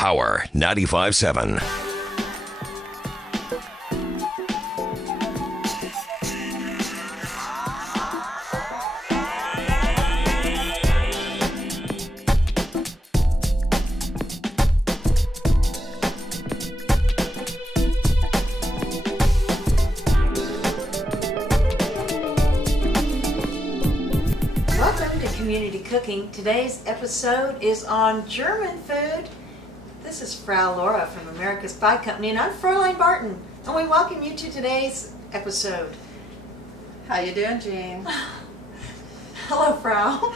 Power 95.7. Community Cooking. Today's episode is on German food. This is Frau Laura from America's Pie Company, and I'm Fräulein Barton, and we welcome you to today's episode. How you doing, Jean? Hello, Frau.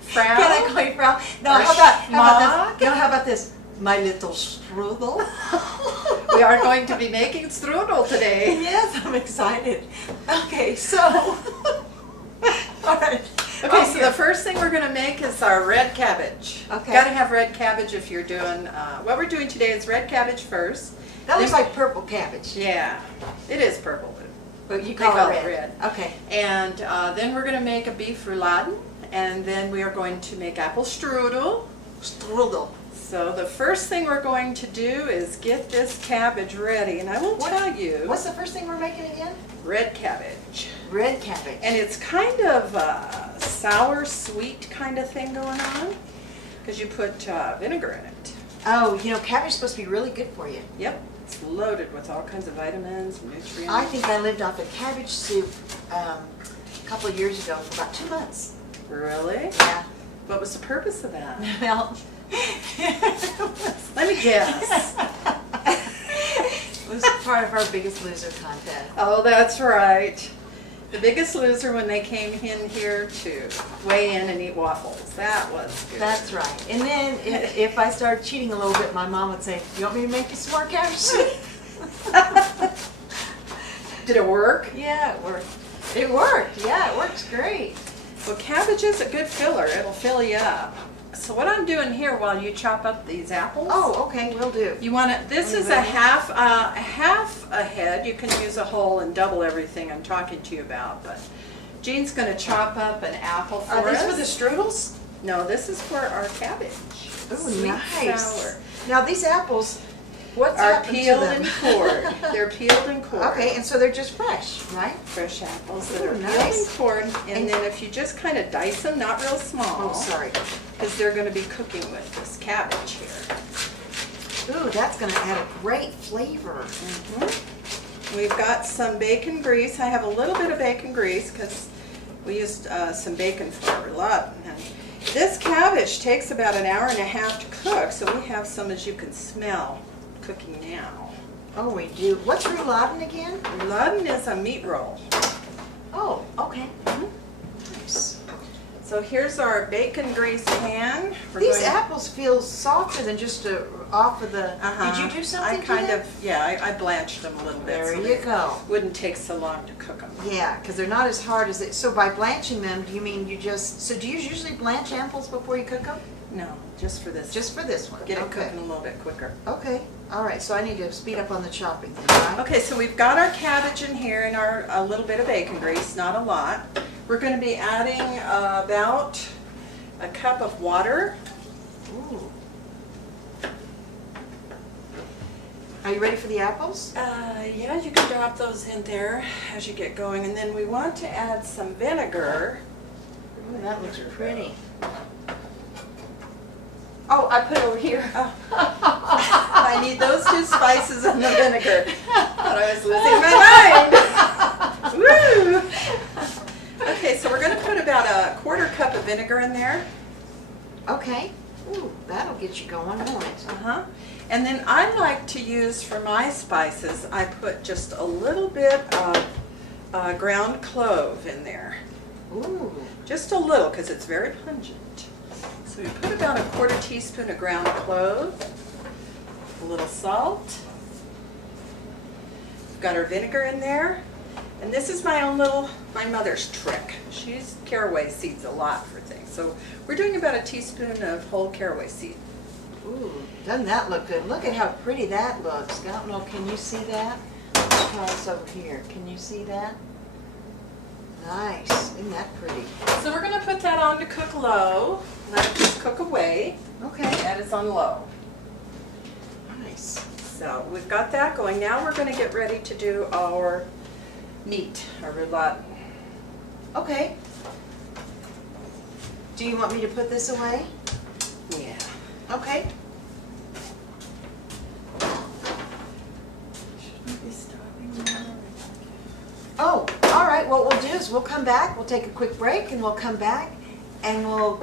Frau? Can I call you Frau? No, Or how about this? No, how about this? My little strudel. We are going to be making strudel today. Yes, I'm excited. Okay, so all right. Okay, so the first thing we're going to make is our red cabbage. Okay. Got to have red cabbage if you're doing, what we're doing today is red cabbage first. That looks like purple cabbage. Yeah, it is purple. But you They call it it red. Okay. And then we're going to make a beef rouladen, and then we are going to make apple strudel. Strudel. So the first thing we're going to do is get this cabbage ready, and I will tell you. What's the first thing we're making again? Red cabbage. Red cabbage. And it's kind of a sour, sweet kind of thing going on because you put vinegar in it. Oh, you know, cabbage is supposed to be really good for you. Yep, it's loaded with all kinds of vitamins and nutrients. I think I lived off of cabbage soup a couple of years ago for about 2 months. Really? Yeah. What was the purpose of that? Well, Let me guess. it was part of our Biggest Loser contest. Oh, that's right. The Biggest Loser when they came in here to weigh in and eat waffles. That was good. That's right. And then if I started cheating a little bit, my mom would say, "You want me to make you some more cabbage soup?" Did it work? Yeah, it worked. It worked. Yeah, it works great. Well, cabbage is a good filler. It'll fill you up. So what I'm doing here while you chop up these apples. Oh, okay, will do. You want to, this is a half a head. You can use a whole and double everything I'm talking to you about, but Jean's going to chop up an apple for us. Are these for the strudels? No, this is for our cabbage. Oh, Sweet nice. sour. Now these apples, what's Are happened peeled to them? and cored. They're peeled and cored. Okay, and so they're just fresh, right? Fresh apples that Ooh, are peeled nice. and cored, and And- then if you just kind of dice them, not real small. Oh, sorry. Because they're going to be cooking with this cabbage here. Ooh, that's going to add a great flavor. We've got some bacon grease. I have a little bit of bacon grease because we used some bacon for our rouladen. And this cabbage takes about an hour and a half to cook, so we have some, as you can smell, cooking now. Oh, we do. What's rouladen again? Rouladen is a meat roll. Oh, okay. Nice. So here's our bacon grease pan. These apples feel softer than just off of the... Did you do something I kind to them? of, yeah, I blanched them a little bit. There so you they go. Wouldn't take so long to cook them. Yeah, because they're not as hard as they... So by blanching them, do you mean you just... So do you usually blanch apples before you cook them? No, just for this. Just for this one? Get it Okay. cooking a little bit quicker. Okay. All right, so I need to speed up on the chopping then, right? Okay, so we've got our cabbage in here and our a little bit of bacon grease, not a lot. We're going to be adding about a cup of water. Ooh. Are you ready for the apples? Yeah, you can drop those in there as you get going. And then we want to add some vinegar. Ooh, that looks pretty. Oh, I put it over here. Oh. I need those two spices and the vinegar. Thought I was losing my mind. Woo! Okay, so we're going to put about a quarter cup of vinegar in there. Okay. Ooh, that'll get you going, won't it? Uh-huh. And then I like to use for my spices, I put just a little bit of ground clove in there. Ooh. Just a little, because it's very pungent. So we put about a quarter teaspoon of ground clove, a little salt. We've got our vinegar in there. And this is my mother's trick. She uses caraway seeds a lot for things. So we're doing about a teaspoon of whole caraway seed. Ooh, doesn't that look good? Look at how pretty that looks. I don't know, can you see that? Let's try this over here. Can you see that? Nice. Isn't that pretty? So we're going to put that on to cook low. Let it just cook away. Okay. That is on low. Nice. So we've got that going. Now we're going to get ready to do our meat, our roulade. Okay. Do you want me to put this away? Yeah. Okay. Should we be stopping now? Oh, all right. What we'll do is we'll come back. We'll take a quick break, and we'll come back, and we'll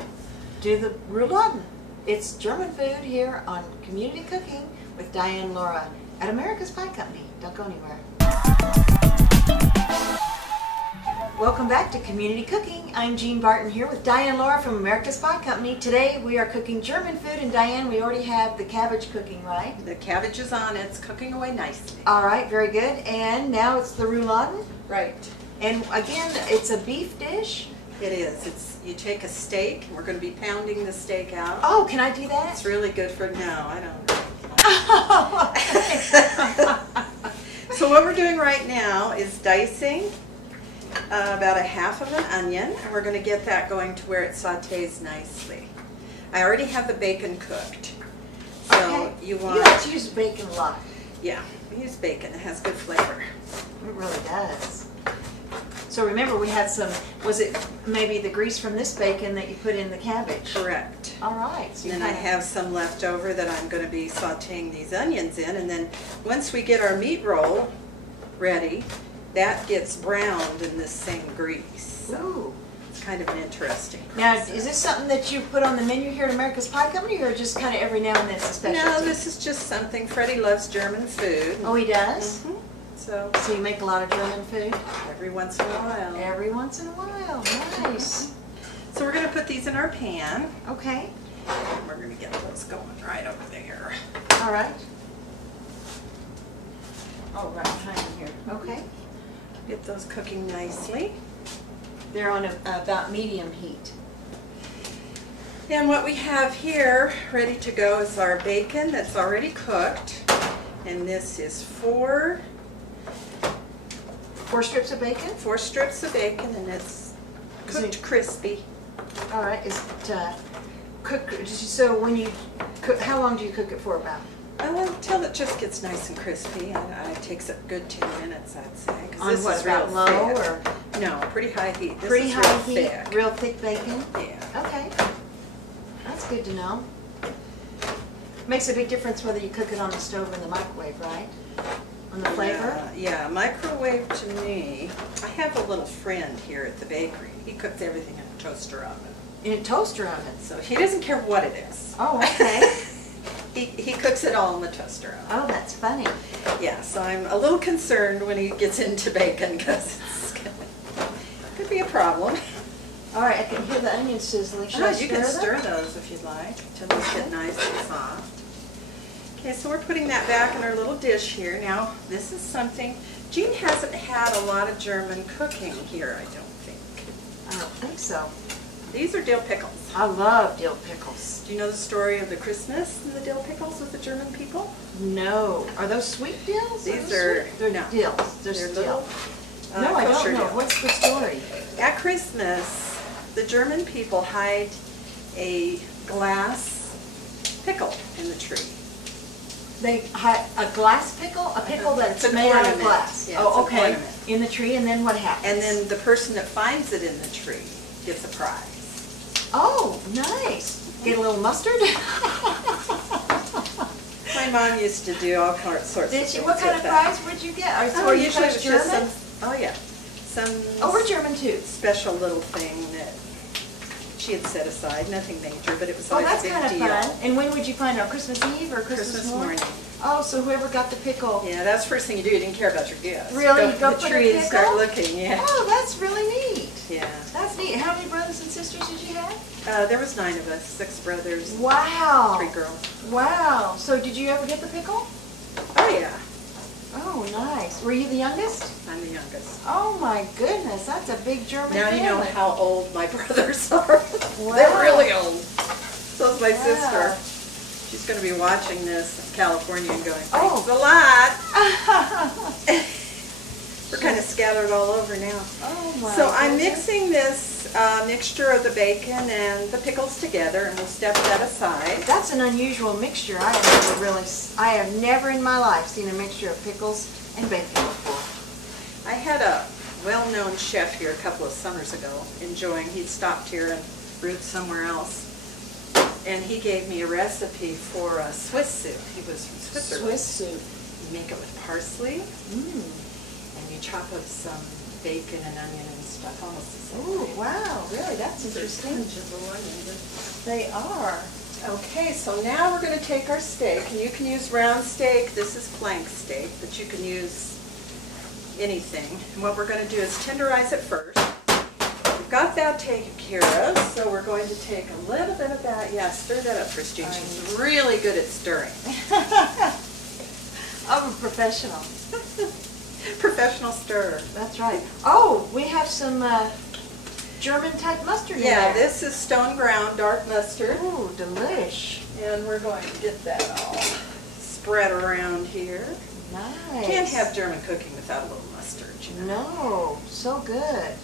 do the rouladen. It's German food here on Community Cooking with Diane Laura at America's Pie Company. Don't go anywhere. Welcome back to Community Cooking. I'm Jean Barton here with Diane Laura from America's Pie Company. Today we are cooking German food, and Diane, we already have the cabbage cooking, right? The cabbage is on. It's cooking away nicely. All right, very good. And now it's the rouladen. Right. And again, it's a beef dish. It is. It's you take a steak, and we're going to be pounding the steak out. Oh, can I do that? It's really good for no, I don't. Oh, okay. So what we're doing right now is dicing about a half of an onion, and we're going to get that going to where it sautés nicely. I already have the bacon cooked, so Okay. you want You like to use bacon a lot. yeah, we use bacon. It has good flavor. It really does. So remember, we had some, was it maybe the grease from this bacon that you put in the cabbage? Correct. All right. So And you then I kinda- have some left over that I'm going to be sautéing these onions in, and then once we get our meat roll ready, that gets browned in this same grease. So Ooh. it's kind of an interesting Now, process. is this something that you put on the menu here at America's Pie Company, or just kind of every now and then it's a specialty? No, this is just something. Freddie loves German food. Oh, he does? Mhm. So So you make a lot of German food? every once in a while. Every once in a while. Nice. So we're going to put these in our pan. Okay. And we're going to get those going right over there. All right. Oh, right behind you here. Okay. Get those cooking nicely. They're on about medium heat. And what we have here ready to go is our bacon that's already cooked. And this is four 4 strips of bacon? strips of bacon, and it's cooked crispy. All right. Is it cooked? So when you cook, how long do you cook it for about? Until it just gets nice and crispy. It takes a good 2 minutes, I'd say. 'Cause On this what, is real about low thick. or? No, pretty high heat. This Pretty is high real heat, thick. real thick bacon? Yeah. Okay. That's good to know. Makes a big difference whether you cook it on the stove or in the microwave, right? On the flavor? Yeah, microwave to me. I have a little friend here at the bakery. He cooks everything in a toaster oven. In a toaster oven? So he doesn't care what it is. Oh, okay. He cooks it all in the toaster oven. Oh, that's funny. Yeah, so I'm a little concerned when he gets into bacon because could be a problem. All right, I can hear the onions sizzling. Should I You can stir them? stir those if you'd like till those get nice and soft. Okay, so we're putting that back in our little dish here. Now, this is something, Jean hasn't had a lot of German cooking here, I don't think. I don't think so. These are dill pickles. I love dill pickles. Do you know the story of the Christmas and the dill pickles with the German people? No. Are those sweet dills? These those are- sweet? They're no. dills. They're They're still. little, No, I kosher don't know. dill. What's the story? At Christmas, the German people hide a glass pickle in the tree. They hide a glass pickle? A pickle that's It's an made out of ornament. glass? Yeah, it's Oh, an okay. ornament. In the tree, and then what happens? And then the person that finds it in the tree gets a prize. Oh, nice. Get a little mustard? My mom used to do all sorts of Did things you? What kind of with that. prize would you get? Are, Oh, are you usually it was just German? some, oh yeah, some Oh, we're German too. special little thing that she had set aside, nothing major, but it was Oh, always that's a big kind of deal. fun. And when would you find out? Christmas Eve or Christmas morning? Oh, so whoever got the pickle. Yeah, that's the first thing you do. You didn't care about your gifts. Really? You You go go to for the the tree and start pickle? looking, yeah. Oh, that's really neat. Yeah. That's neat. How many brothers and sisters did you have? There was 9 of us, 6 brothers, Wow. 3 girls. Wow. So did you ever get the pickle? Oh yeah, Oh, nice. Were you the youngest? I'm the youngest. Oh my goodness, that's a big German Now family. you know how old my brothers are. Wow. They're really old. So's my Wow. sister. She's going to be watching this in California and going, Oh. thanks a lot. We're kind of scattered all over now. Oh my So I'm goodness. mixing this a mixture of the bacon and the pickles together, and we'll step that aside. That's an unusual mixture. I have never in my life seen a mixture of pickles and bacon before. I had a well-known chef here a couple of summers ago enjoying. He'd stopped here en route somewhere else, and he gave me a recipe for a Swiss soup. He was from Switzerland. Swiss soup. You make it with parsley, and you chop up some bacon and onion and stuff, almost the same Ooh, way. wow, really? That's interesting. They are. Okay, so now we're going to take our steak, and you can use round steak. This is flank steak, but you can use anything. And what we're going to do is tenderize it first. We've got that taken care of, so we're going to take a little bit of that. Yeah, stir that up first, Jean. She's really good at stirring. I'm a professional. Professional stirrer. That's right. Oh, we have some German type mustard in Yeah, there. this is stone ground dark mustard. Ooh, delish. And we're going to get that all spread around here. Nice. Can't have German cooking without a little mustard, you know. No, so good.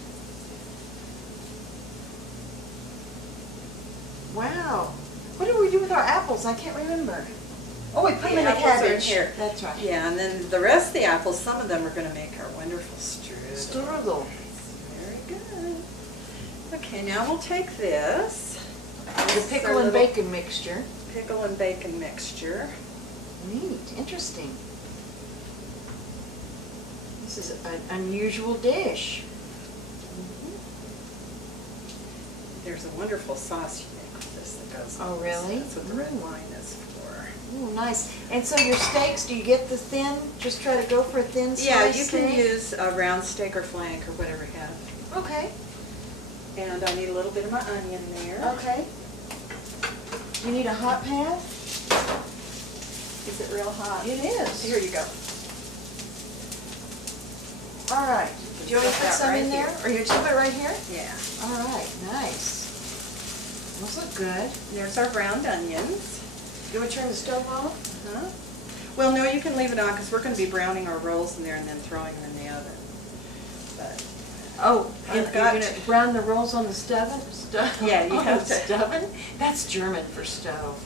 Wow. What did we do with our apples? I can't remember. Oh, we put them in the apples are cabbage. here. That's right. Yeah, and then the rest of the apples, some of them are going to make our wonderful strudel. Strudel. Very good. Okay, now we'll take this. The pickle and bacon mixture. Pickle and bacon mixture. Neat. Interesting. This is an unusual dish. There's a wonderful sauce you make with this that goes Oh, with this. really? That's what the red wine is for. Ooh, nice. And so your steaks, do you get the thin? Just try to go for a thin slice Yeah, you can steak? use a round steak or flank or whatever you have. Okay. And I need a little bit of my onion there. Okay. You need a hot pan? Is it real hot? It is. Here you go. All right. Do you want me to put that some right in there? here. Or you tube it right here? Yeah. All right. Nice. Those look good. There's our browned onions. You want to turn the stove off? Uh-huh. Well, no, you can leave it on because we're going to be browning our rolls in there and then throwing them in the oven. But Oh, and I've got- you're going to brown the rolls on the stove? Yeah, you have to. Stoven? That's German for stove.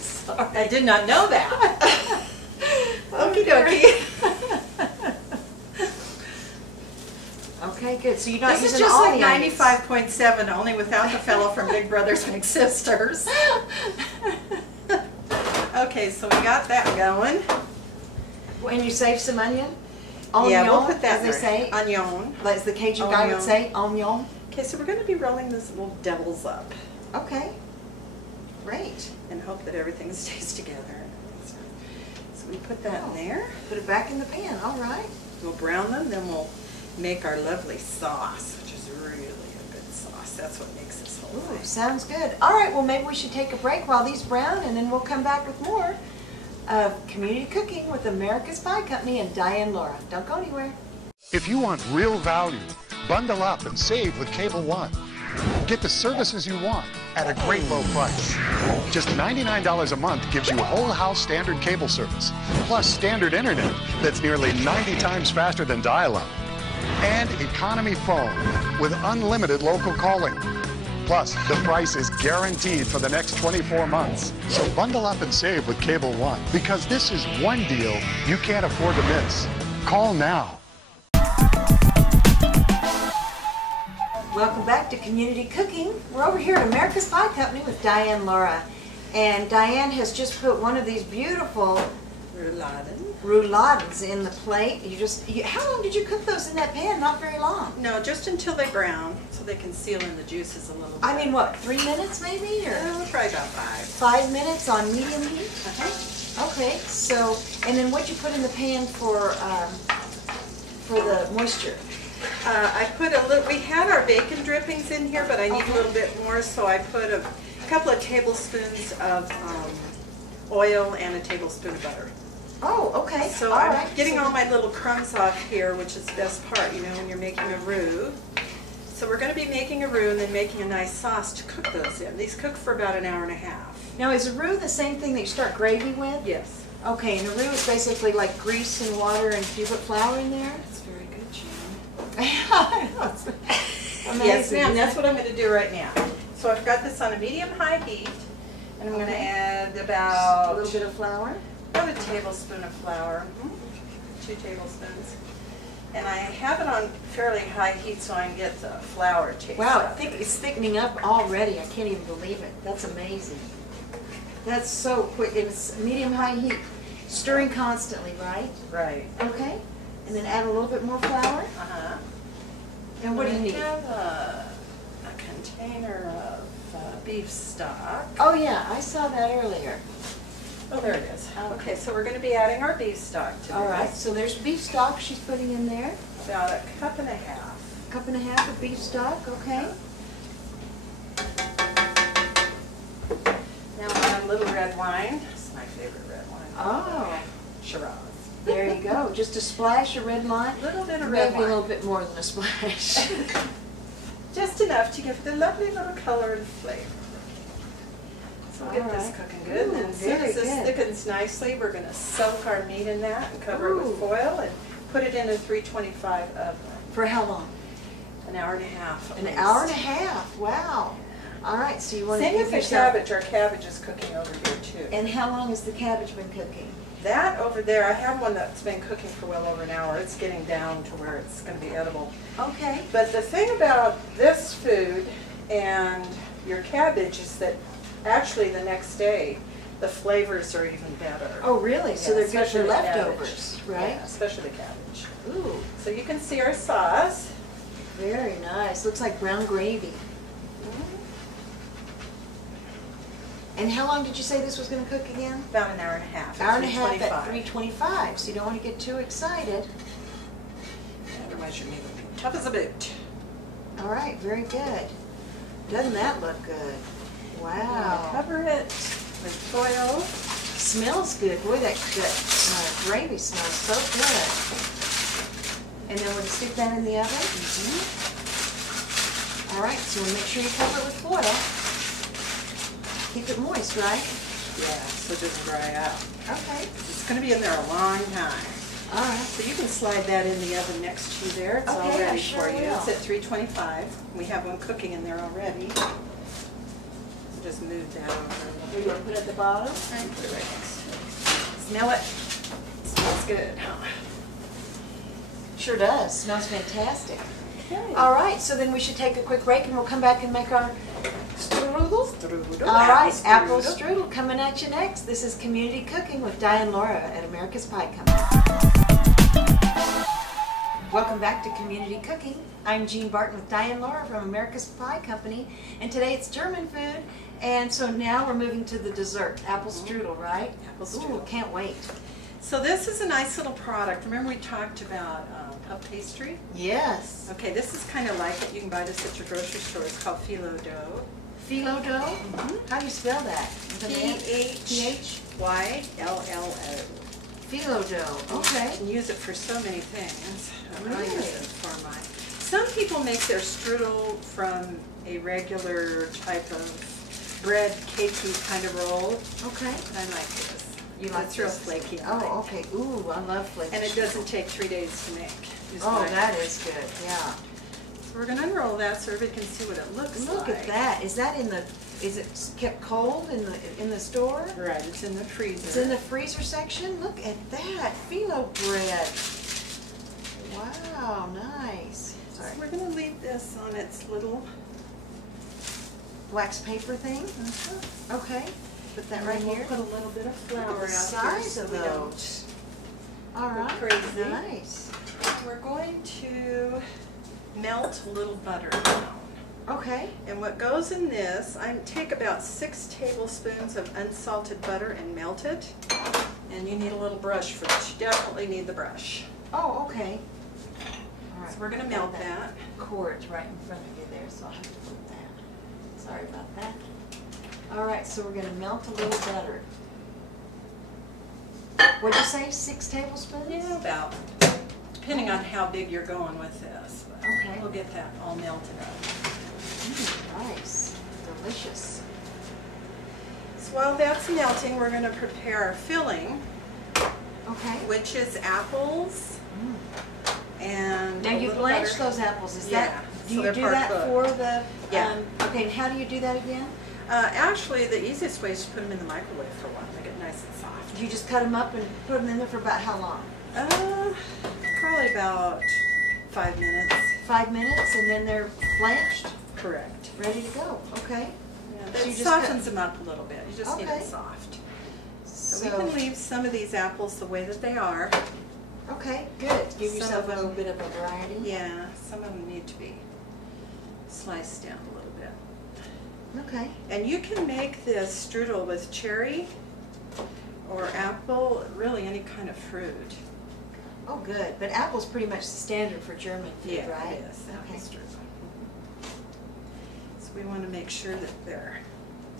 Sorry. I did not know that. Okie dokie. Okay, good. So you're not This is using just all like the onions. 95.7, only without the fellow from Big Brothers Big Sisters. Okay, so we got that going. And you save some onion? Yeah, we'll Onion, put that as they say. Onion. Like as the Cajun guy would Onion. say, onion. Okay, so we're going to be rolling these little devils up Okay. Great. and hope that everything stays together. So we put that in there. Put it back in the pan. All right. We'll brown them, then we'll make our lovely sauce, which is really a good sauce. That's what makes this whole Ooh, thing. sounds good. All right, well, maybe we should take a break while these brown, and then we'll come back with more of Community Cooking with America's Pie Company and Diane Laura. Don't go anywhere. If you want real value, bundle up and save with Cable One. Get the services you want at a great low price. Just $99 a month gives you whole house standard cable service, plus standard internet that's nearly 90 times faster than dial-up, and economy phone with unlimited local calling. Plus, the price is guaranteed for the next 24 months. So bundle up and save with Cable One, because this is one deal you can't afford to miss. Call now. Welcome back to Community Cooking. We're over here at America's Pie Company with Diane Laura. And Diane has just put one of these beautiful Rouladen. roulades in the plate. How long did you cook those in that pan? Not very long. No, just until they brown, so they can seal in the juices a little bit. I mean, what, 3 minutes maybe? Or Probably about 5. 5 minutes on medium heat? Uh-huh. Okay, so, and then what'd you put in the pan for the moisture? I put a little, we had our bacon drippings in here, but I need a little bit more, so I put a couple of tablespoons of oil and a tablespoon of butter. Oh, okay. So All I'm right. getting So- all my little crumbs off here, which is the best part, you know, when you're making a roux. So we're going to be making a roux and then making a nice sauce to cook those in. These cook for about an hour and a half. Now, is a roux the same thing that you start gravy with? Yes. Okay, and a roux is basically like grease and water, and do you put flour in there? That's very good, Jan. Amazing. Yes, ma'am, that's what I'm going to do right now. So I've got this on a medium-high heat, and I'm going to add A about little bit of flour. a tablespoon of flour, 2 tablespoons. And I have it on fairly high heat so I can get the flour taste. Wow, it's thickening up already. I can't even believe it. That's amazing. That's so quick. It's medium-high heat. Stirring constantly, right? Right. Okay. And then add a little bit more flour. Uh-huh. And what do you I need? have a container of beef stock. Oh yeah, I saw that earlier. Oh, there it is. Okay. Okay, so we're going to be adding our beef stock to All right, this. so there's beef stock she's putting in there. About a cup and a half. A cup and a half of beef stock, okay. Now we're on a little red wine. It's my favorite red wine. Oh, Shiraz. there you go. Just a splash of red wine. A little bit of red Maybe a little wine. bit more than a splash. Just enough to give it a lovely little color and flavor. So we'll get All this right. cooking good. Ooh, And as soon very as this good. thickens nicely, we're going to soak our meat in that and cover it Ooh. with foil and put it in a 325 oven. For how long? An hour and a half. at An least. hour and a half. Wow. All right, so you want to Same give with the yourself. cabbage. Our cabbage is cooking over here too. And how long has the cabbage been cooking? That over there, I have one that's been cooking for well over an hour. It's getting down to where it's going to be edible. Okay. But the thing about this food and your cabbage is that actually the next day, the flavors are even better. Oh, really? So Yeah, they're good for especially the leftovers, cabbage. right? Yeah, especially the cabbage. Ooh, So you can see our sauce. very nice. Looks like brown gravy. And how long did you say this was going to cook again? About an hour and a half. Hour and a half at 325. 325, so you don't want to get too excited. Otherwise you're making me tough as a boot. All right, very good. Doesn't that look good? Wow. Cover it with foil. Smells good. Boy, that gravy smells so good. And then we'll stick that in the oven. All right, so we'll make sure you cover it with foil. Keep it moist, right? Yeah, so it doesn't dry out. Okay. It's going to be in there a long time. All right. So you can slide that in the oven next to you there. It's all Okay, I ready sure for you. will. It's at 325. We have one cooking in there already. Just move that over. You want to put it at the bottom? Right, put it right next to it. Smell it. Smells good. Sure does. Smells fantastic. Okay. All right, so then we should take a quick break and we'll come back and make our strudel. Strudel. All right, apple strudel. strudel coming at you next. This is Community Cooking with Di and Laura at America's Pie Company. Welcome back to Community Cooking. I'm Jean Barton with Di and Laura from America's Pie Company, and today it's German food. And so now we're moving to the dessert, apple strudel, right? Apple Ooh, strudel. can't wait. So this is a nice little product. Remember we talked about puff pastry? Yes. Okay, this is kind of like it. You can buy this at your grocery store. It's called phyllo dough. Phyllo dough? How do you spell that? With an N? P-H-Y-L-L-O. Phyllo dough, You okay. can use it for so many things. I'll Really? use it for mine. Some people make their strudel from a regular type of bread cakey kind of roll. Okay. I like this. You like It's real this? flaky. I Oh, like. okay. Ooh, I love flaky. And it strudel. doesn't take 3 days to make. is Oh, what I that like. is good, yeah. So we're gonna unroll that so everybody can see what it looks like. Look at that. Is that is it kept cold in the store? Right, it's in the freezer. It's in the freezer section? Look at that. Phyllo bread. Wow, nice. So Sorry. we're gonna leave this on its little. Wax paper thing? Okay. Put that right We'll here. put a little bit of flour Look out at the here size so of we don't. those. All right. crazy. Nice. We're going to melt a little butter down. Okay. And what goes in this, I take about 6 tablespoons of unsalted butter and melt it. And you need a little brush for this. You definitely need the brush. Oh, okay. All right. So we're going to melt that. Cord's right in front of you there, so I'll have to put that. Sorry about that. All right, so we're going to melt a little butter. What'd you say, 6 tablespoons? Yeah, about. Depending on how big you're going with this. But Okay. we'll get that all melted up. Nice. Delicious. So while that's melting, we're going to prepare our filling. Okay. which is apples and Now a you little blanch butter. those apples. Is Yeah, that, so do you they're do part that cooked. for the, Yeah. okay, and how do you do that again? Actually, the easiest way is to put them in the microwave for a while, make it nice and soft. You just cut them up and put them in there for about how long? Probably about 5 minutes. 5 minutes, and then they're blanched, Correct. ready to go, okay? Yeah, So you that just softens them up a little bit. You just need Okay. it soft. So we can leave some of these apples the way that they are. Okay, good. Give Some yourself of a little them- bit of a variety. Yeah, some of them need to be sliced down a little bit. Okay. And you can make this strudel with cherry or apple, really any kind of fruit. Oh, good. But apple's pretty much the standard for German food, Yeah, right? it is. Apple Okay. strudel. So we want to make sure that they're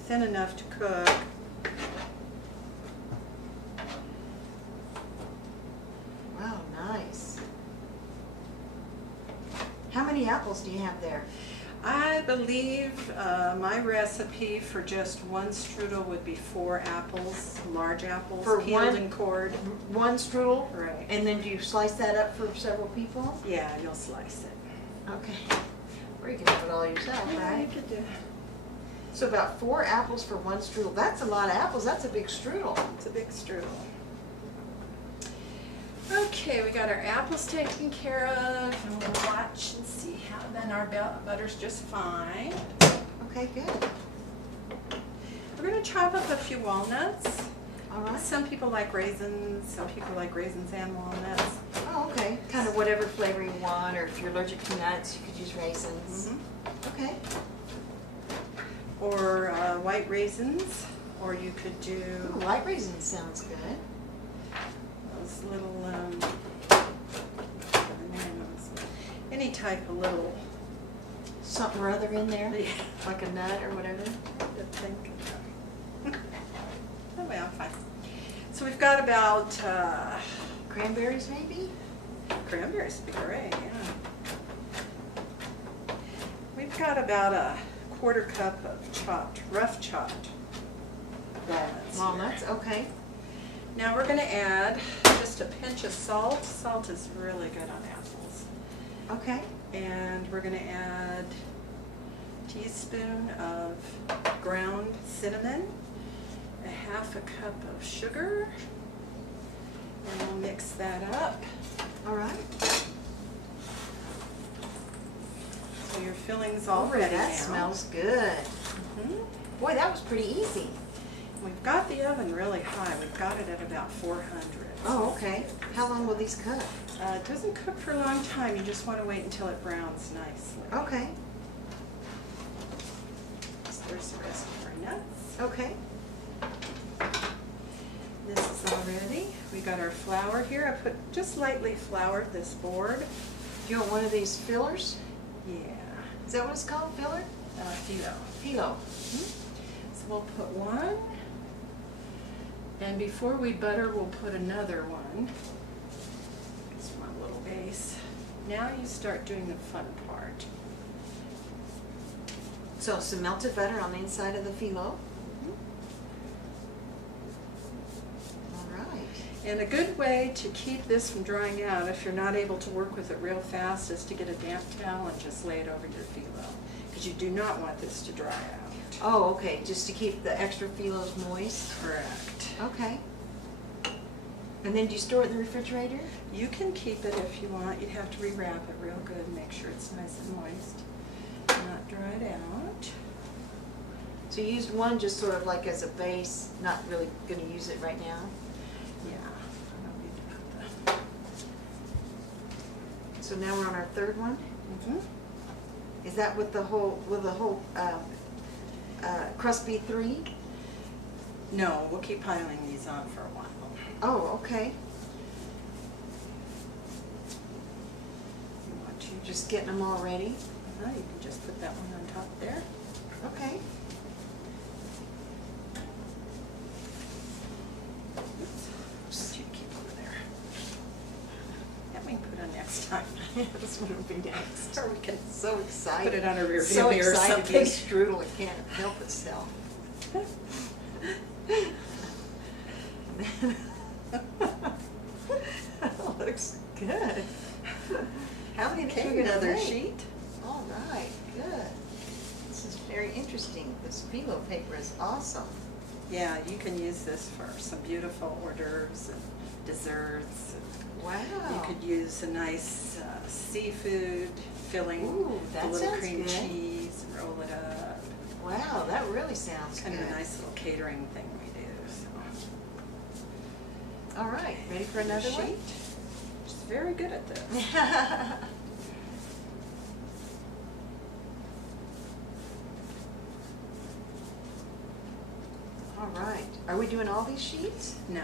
thin enough to cook. Wow, nice. How many apples do you have there? I believe my recipe for just one strudel would be 4 apples, large apples, For peeled one- and cored. One strudel? Right. And then do you slice that up for several people? Yeah, you'll slice it. Okay. Or you can have it all yourself, Yeah, you right? could do. So about 4 apples for one strudel. That's a lot of apples. That's a big strudel. It's a big strudel. Okay, we got our apples taken care of, and we'll watch and see how then our butter's just fine. Okay, good. We're going to chop up a few walnuts. All right. Some people like raisins, some people like raisins and walnuts. Oh, okay. Kind of whatever flavor you want, or if you're allergic to nuts, you could use raisins. Okay. Or white raisins, or you could do Ooh, light raisins sounds good. those little, any type of little, Something or other in there, yeah, like a nut or whatever. to think of. Oh, well, fine. So we've got about, Cranberries, maybe? cranberries would be great, yeah. We've got about a 1/4 cup of rough chopped walnuts. Walnuts, okay. Now we're going to add just a pinch of salt. Salt is really good on apples. Okay. And we're going to add a teaspoon of ground cinnamon, a 1/2 cup of sugar, and we'll mix that up. All right. So your filling's all ready That now. smells good. Mhm. Boy, that was pretty easy. We've got the oven really high. We've got it at about 400. Oh, okay. How long will these cook? It doesn't cook for a long time. You just want to wait until it browns nicely. Okay. So there's the rest of our nuts. Okay. This is all ready. We got our flour here. I put just lightly floured this board. Do you want one of these fillers? Yeah. Is that what it's called? Filler? Phyllo. Phyllo. So we'll put one. And before we butter, we'll put another one. Just my little base. Now you start doing the fun part. So some melted butter on the inside of the phyllo. All right. And a good way to keep this from drying out, if you're not able to work with it real fast, is to get a damp towel and just lay it over your phyllo. Because you do not want this to dry out. Oh, okay. Just to keep the extra phyllos moist. Correct. Okay. And then do you store it in the refrigerator? You can keep it if you want. You'd have to rewrap it real good and make sure it's nice and moist. Not dried out. So you used one just sort of like as a base, not really going to use it right now. Yeah. I don't need to put the... So now we're on our third one. Mm-hmm. Is that with the whole crust B3? No, we'll keep piling these on for a while. Oh, okay. You want to Just getting them all ready. you can just put that one on top there. Okay. Oops. What you keep over there. That we can put on next time. This one will be next. Or we can So excited. put it on a rear So view mirror or excited to something. get strudel, it can't help itself. looks good. How many Okay, are you gonna another make? sheet. All right, good. This is very interesting. This phyllo paper is awesome. Yeah, you can use this for some beautiful hors d'oeuvres and desserts. Wow. You could use a nice seafood filling, Ooh, that a little sounds cream good. cheese, and roll it up. Wow, that really sounds It's kind good. of a nice little catering thing we do. So. All right, ready for another sheet. She's very good at this. one? All right. Are we doing all these sheets? No,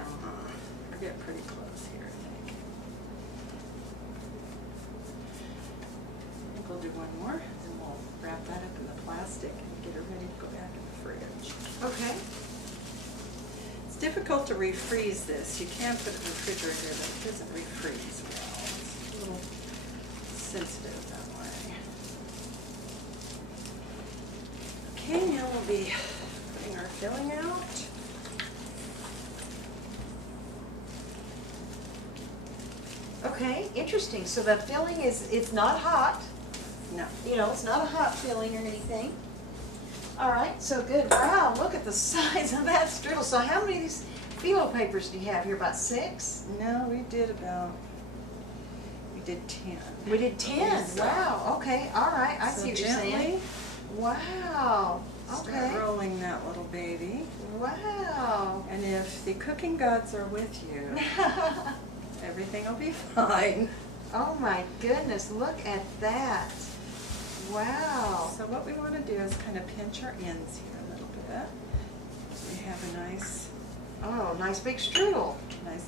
we're getting pretty close here, I think. I think we'll do one more, and we'll wrap that up in the plastic and get her ready to go back in the fridge. Okay. It's difficult to refreeze this. You can put it in the refrigerator, but it doesn't refreeze well. It's a little sensitive that way. Okay, now we'll be putting our filling out. Okay, interesting. So the filling is, it's not hot. No. You know, it's not a hot filling or anything. All right, so good. Wow, look at the size of that strudel. So how many of these phyllo papers do you have here? About 6? No, we did 10. We did 10. So- Wow, okay, all right. I So see what you're saying. gently Wow, Start okay. rolling that little baby. Wow. And if the cooking gods are with you, everything will be fine. Oh my goodness, look at that. Wow. So what we want to do is kind of pinch our ends here a little bit. So we have a nice Oh, nice big strudel.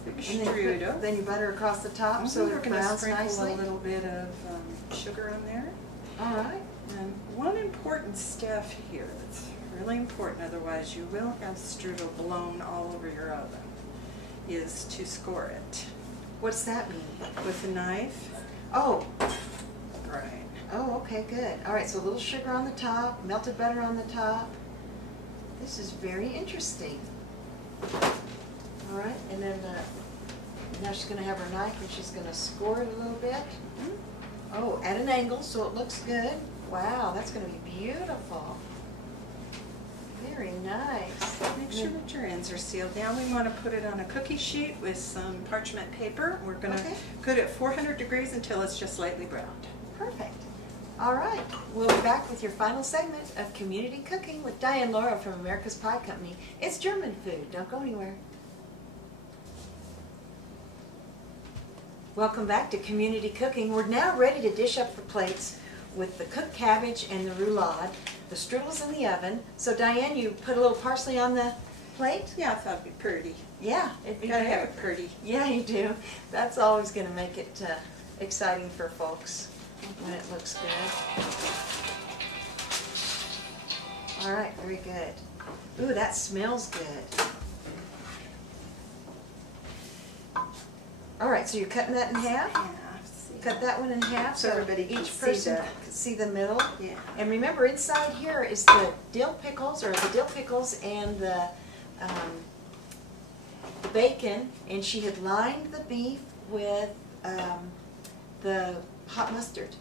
big And strudel. then you butter across the top so we're it going to browns sprinkle nicely. a little bit of sugar on there. All right. And one important step here that's really important, otherwise you will have strudel blown all over your oven, is to score it What's that mean? with a knife. Oh, Right. oh, okay, good. All right, so a little sugar on the top, melted butter on the top. This is very interesting. All right, and then now she's going to have her knife and she's going to score it a little bit. Oh, at an angle so it looks good. Wow, that's going to be beautiful. Very nice. Make sure that your ends are sealed. Now we want to put it on a cookie sheet with some parchment paper. We're going to Okay. cook it at 400 degrees until it's just lightly browned. Perfect. All right, we'll be back with your final segment of Community Cooking with Diane Laura from America's Pie Company. It's German food. Don't go anywhere. Welcome back to Community Cooking. We're now ready to dish up the plates with the cooked cabbage and the roulade. The strudel's in the oven. So Diane, you put a little parsley on the plate? Yeah, I thought it'd be pretty. Yeah, it'd be Gotta very- have it pretty. Yeah, you do. That's always going to make it exciting for folks when it looks good. All right, very good. Ooh, that smells good. All right, so you're cutting that in half? Yeah, see. Cut that one in half So everybody can each see person the- can see the middle. Yeah. And remember, inside here is the dill pickles, and the bacon, and she had lined the beef with the hot mustard.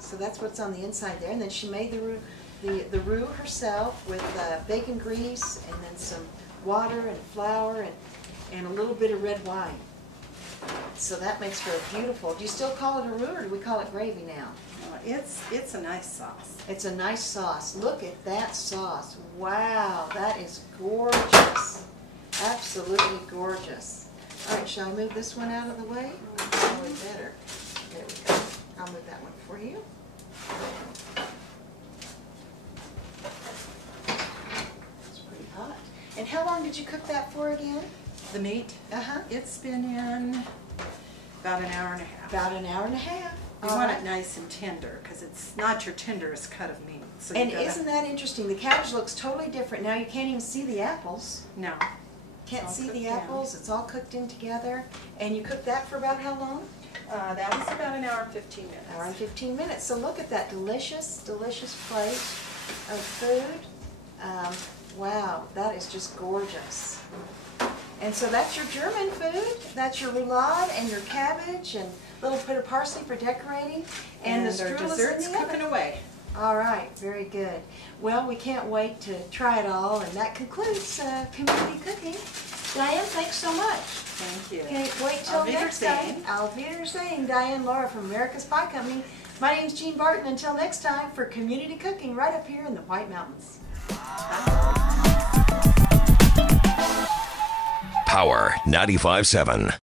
So that's what's on the inside there. And then she made the roux herself with bacon grease and then some water and flour and a little bit of red wine. So that makes for a beautiful, do you still call it a roux or do we call it gravy now? It's a nice sauce. It's a nice sauce. Look at that sauce. Wow, that is gorgeous. Absolutely gorgeous. All right, shall I move this one out of the way? Probably better. There we go. I'll move that one for you. It's pretty hot. And how long did you cook that for again? The meat, Uh-huh. it's been in about an hour and a half. About an hour and a half. You All want right. it nice and tender because it's not your tenderest cut of meat. So you And gotta- isn't that interesting? The cabbage looks totally different. Now you can't even see the apples. No. Can't all see cooked the down. apples. It's all cooked in together. And you cooked that for about how long? That was about an hour and 15 minutes. Hour and 15 minutes. So look at that delicious, delicious plate of food. Wow, that is just gorgeous. And so that's your German food. That's your roulade and your cabbage and a little bit of parsley for decorating. And the our strudel is dessert's in the cooking oven. away. All right, very good. Well, we can't wait to try it all, and that concludes community cooking. Diane, thanks so much. Thank you. Can't wait till Auf next Wiedersehen. time. Auf Wiedersehen, Diane Laura from America's Pie Company. My name's Jean Barton. Until next time for community cooking right up here in the White Mountains. Power 95.7.